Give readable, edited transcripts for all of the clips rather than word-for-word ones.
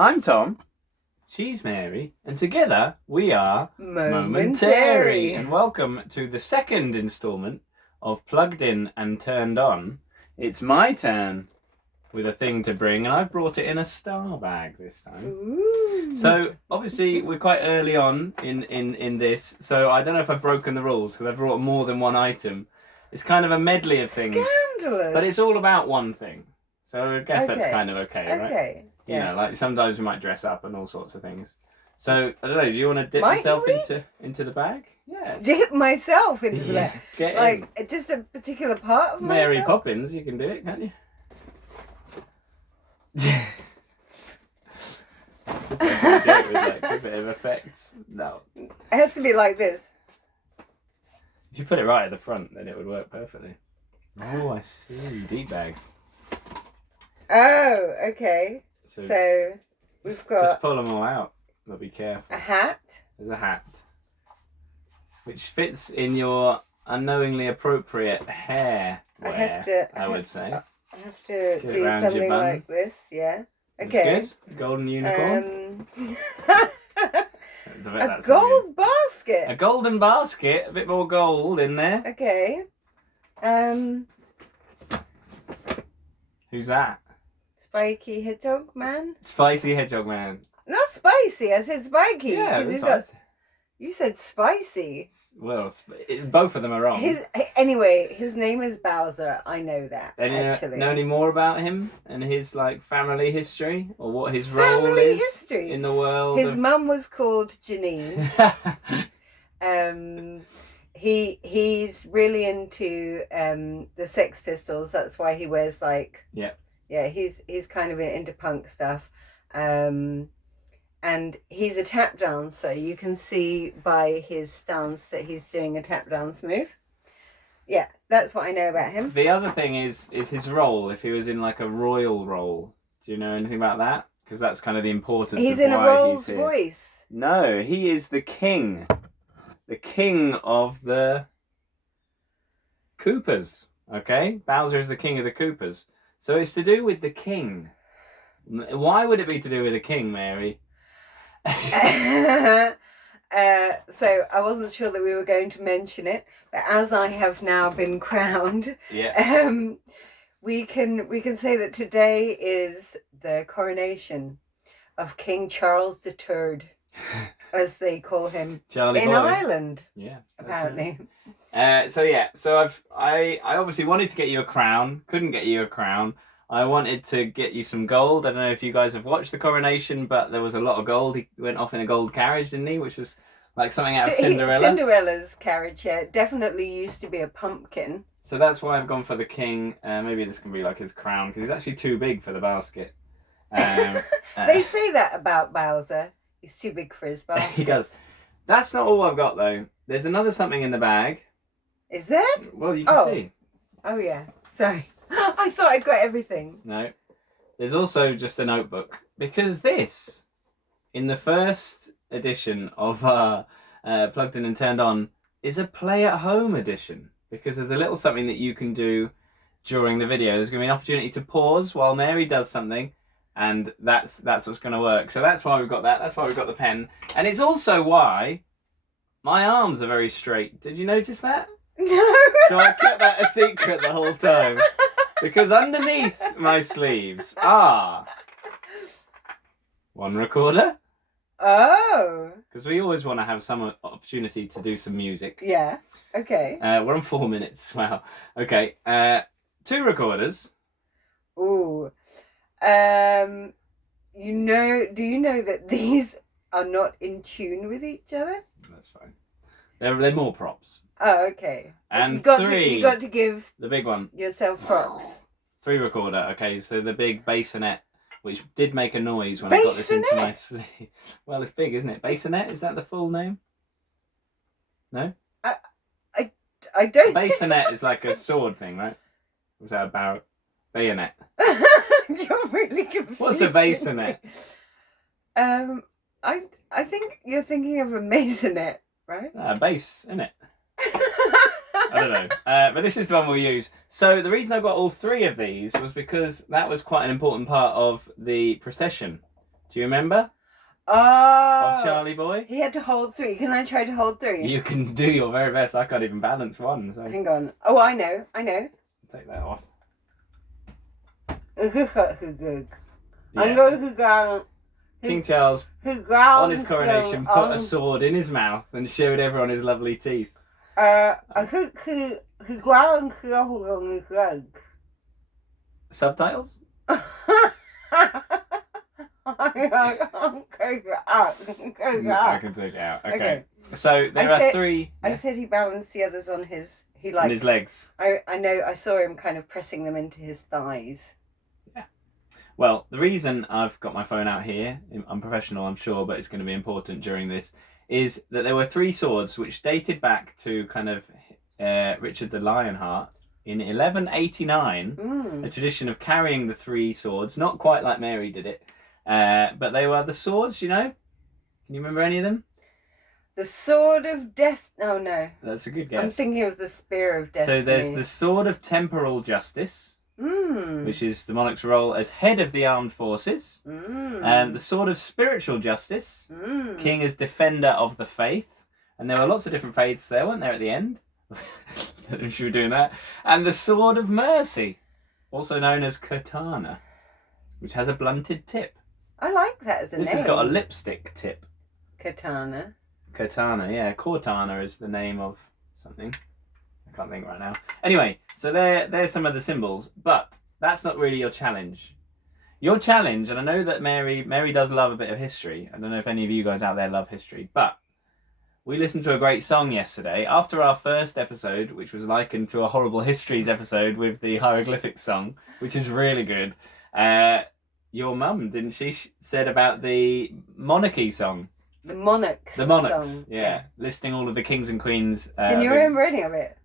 I'm Tom. She's Mary. And together we are MomenTary. And welcome to the second instalment of Plugged In and Turned On. It's my turn with a thing to bring, and I've brought it in a star bag this time. Ooh. So obviously we're quite early on in this, so I don't know if I've broken the rules because I've brought more than one item. It's kind of a medley of things. Scandalous. But it's all about one thing. So I guess that's kind of okay, right? Okay. You Yeah. know, like sometimes we might dress up and all sorts of things. So I don't know. Do you want to dip Might yourself we? into the bag? Yeah. Dip myself into Yeah, that. get Like just a particular part of Mary myself. Poppins, you can do it, can't you? Do it with like a bit of effects. No. It has to be like this. If you put it right at the front, then it would work perfectly. Oh, I see. Deep bags. Oh, okay. So we've got just pull them all out, but be careful. a hat. There's a hat, which fits in your unknowingly appropriate hair wear, I would say. I have to Get it do round your something bun. like this. Yeah. That's Okay. good. Golden unicorn. A gold basket. A golden basket, a bit more gold in there. Okay. Who's that? Spiky Hedgehog Man. Spicy Hedgehog Man. Not spicy. I said spiky. Yeah, 'cause that's he's got. right. You said spicy. Well, both of them are wrong. Anyway, his name is Bowser. I know that. Actually, Know any more about him and his like family history or what his role family is history in the world? His mum was called Janine. He's really into the Sex Pistols. That's why he wears like he's kind of into punk stuff. And he's a tap dancer. You can see by his stance that he's doing a tap dance move. Yeah, that's what I know about him. The other thing is his role. If he was in like a royal role, do you know anything about that? Because that's kind of the importance. He's of in a why Rolls he's here. Royce. No, he is the king of the Coopers. Okay, Bowser is the king of the Coopers. So it's to do with the king. Why would it be to do with the king, Mary? So I wasn't sure that we were going to mention it, but as I have now been crowned, we can say that today is the coronation of King Charles III, as they call him Charlie in Boy. Ireland. Yeah, apparently. Right. So I obviously wanted to get you a crown, couldn't get you a crown. I wanted to get you some gold. I don't know if you guys have watched the coronation, but there was a lot of gold. He went off in a gold carriage, didn't he? Which was like something out of Cinderella. Cinderella's carriage, yeah. It definitely used to be a pumpkin. So that's why I've gone for the king. Maybe this can be like his crown, because he's actually too big for the basket. They say that about Bowser. He's too big for his basket. He does. That's not all I've got, though. There's another something in the bag. Is there? Well, you can see. Oh, yeah. Sorry. I thought I'd got everything. No. There's also just a notebook. Because this, in the first edition of Plugged In and Turned On, is a play-at-home edition. Because there's a little something that you can do during the video. There's going to be an opportunity to pause while Mary does something. And that's what's going to work. So that's why we've got that. That's why we've got the pen. And it's also why my arms are very straight. Did you notice that? No. So I kept that a secret the whole time. Because underneath my sleeves are one recorder. Oh. Because we always want to have some opportunity to do some music. Yeah. Okay. We're on 4 minutes. Wow. Okay. 2 recorders. Ooh. Do you know that these are not in tune with each other? That's fine. They're more props. Oh, okay. And you got 3. You got to give the big one. yourself props. 3 recorder. Okay, so the big bassinet, which did make a noise when I got this into my sleeve. Well, it's big, isn't it? Bassinet, is that the full name? No? I don't. Bassinet is like a sword thing, right? Or was that a bayonet? You're really confusing. What's a bassinet? I think you're thinking of a masonet, right? A bass, isn't it? I don't know. But this is the one we'll use. So the reason I got all 3 of these was because that was quite an important part of the procession Do you remember? Oh. Of Charlie Boy? He had to hold 3. Can I try to hold 3? You can do your very best. I can't even balance one. So hang on. Oh, I know. take that off. Yeah. King Charles, on his coronation, put a sword in his mouth and showed everyone his lovely teeth. Subtitles? I can take it out. Okay. So there are 3. I said he balanced the others on his. On his legs. I know. I saw him kind of pressing them into his thighs. Yeah. Well, the reason I've got my phone out here, I'm professional, I'm sure, but it's going to be important during this, is that there were 3 swords which dated back to kind of Richard the Lionheart in 1189. A tradition of carrying the 3 swords, not quite like Mary did it. But they were the swords, you know? Can you remember any of them? The Sword of Destiny. Oh, no. That's a good guess. I'm thinking of the Spear of Destiny. So there's the Sword of Temporal Justice, which is the monarch's role as head of the armed forces. The Sword of Spiritual Justice, king as defender of the faith. And there were lots of different faiths there, weren't there, at the end? Don't know if you were doing that. And the Sword of Mercy, also known as Katana, which has a blunted tip. I like that as a name. This has got a lipstick tip. Katana, yeah. Cortana is the name of something. I can't think right now. Anyway, so there's some of the symbols, but that's not really your challenge. Your challenge, and I know that Mary does love a bit of history. I don't know if any of you guys out there love history, but we listened to a great song yesterday after our first episode, which was likened to a Horrible Histories episode with the hieroglyphics song, which is really good. Your mum, didn't she, said about the monarchy song? The Monarchs. The Monarchs, song. yeah. Listing all of the kings and queens. Can you remember any of it?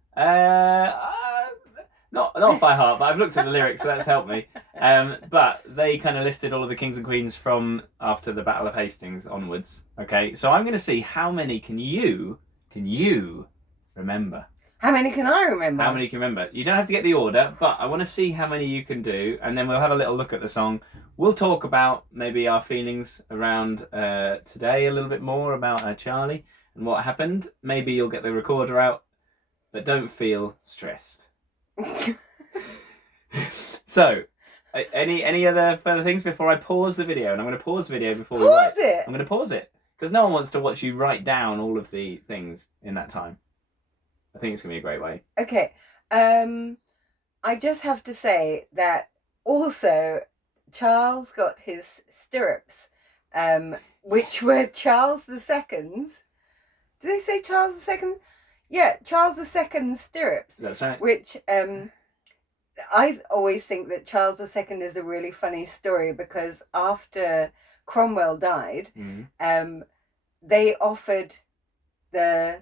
Not by heart, but I've looked at the lyrics, so that's helped me. But they kind of listed all of the kings and queens from after the Battle of Hastings onwards. Okay, so I'm going to see how many can you remember. How many can I remember? How many can you remember? You don't have to get the order, but I want to see how many you can do, and then we'll have a little look at the song. We'll talk about maybe our feelings around today a little bit more about Charlie and what happened. Maybe you'll get the recorder out, but don't feel stressed. So, any other further things before I pause the video? And I'm going to pause the video before we write. Pause it? I'm going to pause it because no one wants to watch you write down all of the things in that time. I think it's going to be a great way. Okay. I just have to say that also Charles got his stirrups, which were Charles II's. Did they say Charles II? Yeah, Charles II's stirrups. That's right. Which I always think that Charles II is a really funny story because after Cromwell died, they offered the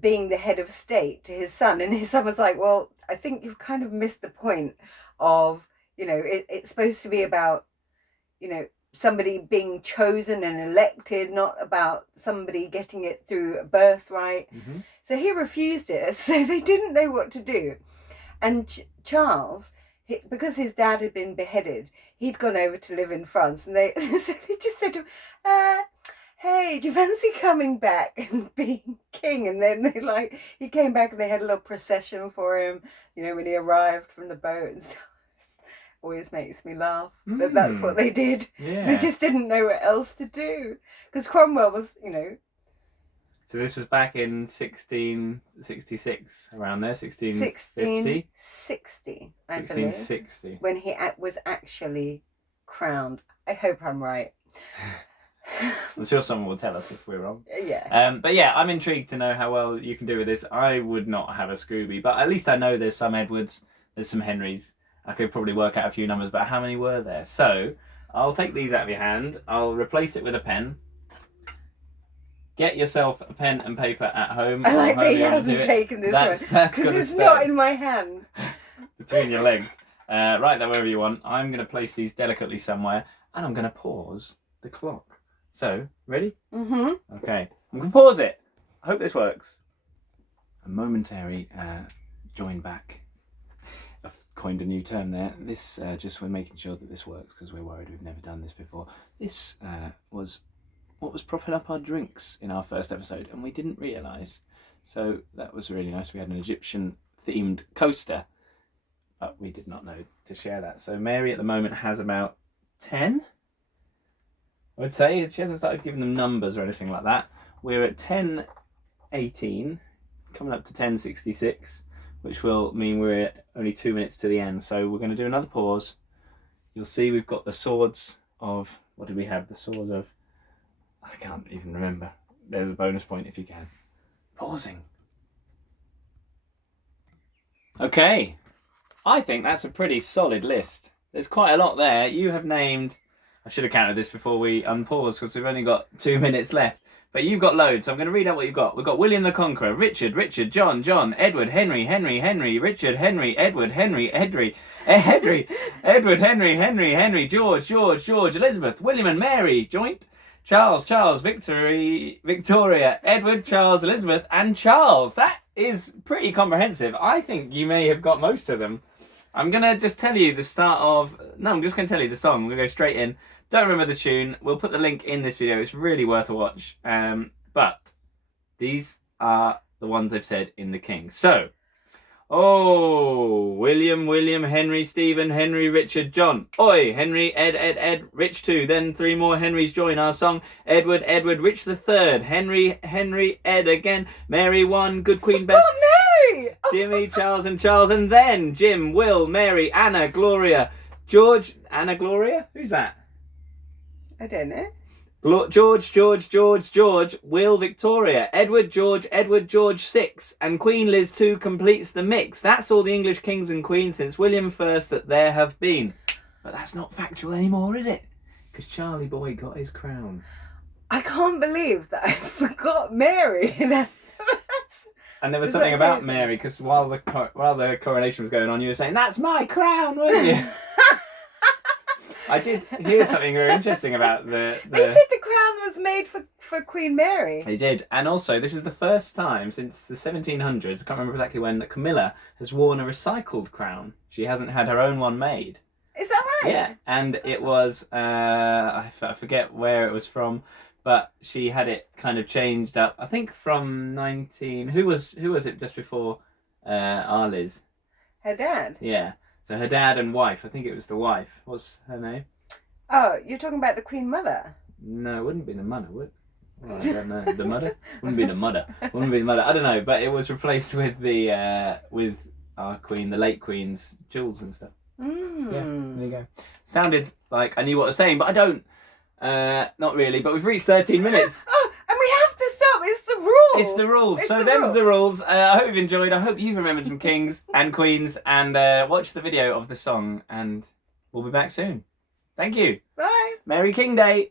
being the head of state to his son, and his son was like, well, I think you've kind of missed the point of, it's supposed to be about, somebody being chosen and elected, not about somebody getting it through a birthright. So he refused it, so they didn't know what to do. And Charles, because his dad had been beheaded, he'd gone over to live in France, and they just said to him, hey, do you fancy coming back and being king? And then he came back and they had a little procession for him, when he arrived from the boat and stuff. Always makes me laugh that that's what they did. Yeah. They just didn't know what else to do. Because Cromwell was, So this was back in 1666, around there, 1650? 1660, I 1660. believe. When he was actually crowned. I hope I'm right. I'm sure someone will tell us if we're wrong. Yeah. But yeah, I'm intrigued to know how well you can do with this. I would not have a Scooby, but at least I know there's some Edwards, there's some Henrys. I could probably work out a few numbers, but how many were there? So I'll take these out of your hand. I'll replace it with a pen. Get yourself a pen and paper at home. I like that he hasn't taken this one. Because it's not in my hand. Between your legs. Write that wherever you want. I'm going to place these delicately somewhere, and I'm going to pause the clock. So, ready? Mm-hmm. Okay. I'm going to pause it. I hope this works. A momentary join back of coined a new term there. This just we're making sure that this works because we're worried we've never done this before. This was what was propping up our drinks in our first episode, and we didn't realise. So that was really nice. We had an Egyptian themed coaster, but we did not know to share that. So Mary at the moment has about 10. I would say she hasn't started giving them numbers or anything like that. We're at 10:18, coming up to 10:66, which will mean we're only 2 minutes to the end. So we're going to do another pause. You'll see we've got the swords of, what did we have? The swords of, I can't even remember. There's a bonus point if you can. Pausing. Okay, I think that's a pretty solid list. There's quite a lot there. You have named, I should have counted this before we unpause because we've only got 2 minutes left. But you've got loads, so I'm going to read out what you've got. We've got William the Conqueror, Richard, John, Edward, Henry, Richard, Edward, Edward, Henry, George, Elizabeth, William and Mary, joint, Charles, Victoria, Edward, Charles, Elizabeth, and Charles. That is pretty comprehensive. I think you may have got most of them. I'm going to just tell you the start of... No, I'm just going to tell you the song. We're going to go straight in. Don't remember the tune. We'll put the link in this video. It's really worth a watch. But these are the ones they've said in the King. So, William, Henry, Stephen, Henry, Richard, John. Oi, Henry, Ed, Rich 2. Then 3 more Henrys join our song. Edward, Rich the 3rd. Henry, Ed again. Mary 1, Good Queen, Bess. Mary! Jimmy, Charles, and then Jim, Will, Mary, Anna, Gloria, George. Anna, Gloria? Who's that? I don't know. George, Will, Victoria, Edward, George 6, and Queen Liz 2 completes the mix. That's all the English kings and queens since William I that there have been. But that's not factual anymore, is it? Because Charlie Boy got his crown. I can't believe that I forgot Mary. And there was something about Mary, because while the coronation was going on, you were saying, "That's my crown," weren't you? I did hear something very interesting about the... They said the crown was made for Queen Mary. They did. And also, this is the first time since the 1700s, I can't remember exactly when, that Camilla has worn a recycled crown. She hasn't had her own one made. Is that right? Yeah. And it was, I forget where it was from, but she had it kind of changed up, I think from 19... Who was it just before our Liz? Her dad? Yeah. So her dad and wife, I think it was the wife. What's her name? Oh, you're talking about the Queen Mother? No, it wouldn't be the mother, would it? Well, I don't know. The mother? Wouldn't be the mother. Wouldn't be the mother. I don't know, but it was replaced with the with our Queen, the late Queen's jewels and stuff. Mm. Yeah, there you go. Sounded like I knew what I was saying, but I don't. Not really, but we've reached 13 minutes. Oh, and we have to stop. It's the rules. It's the rules. It's so the them's rules. the rules. I hope you've enjoyed. I hope you've remembered some kings and queens, and watch the video of the song, and we'll be back soon. Thank you. Bye. Merry King Day.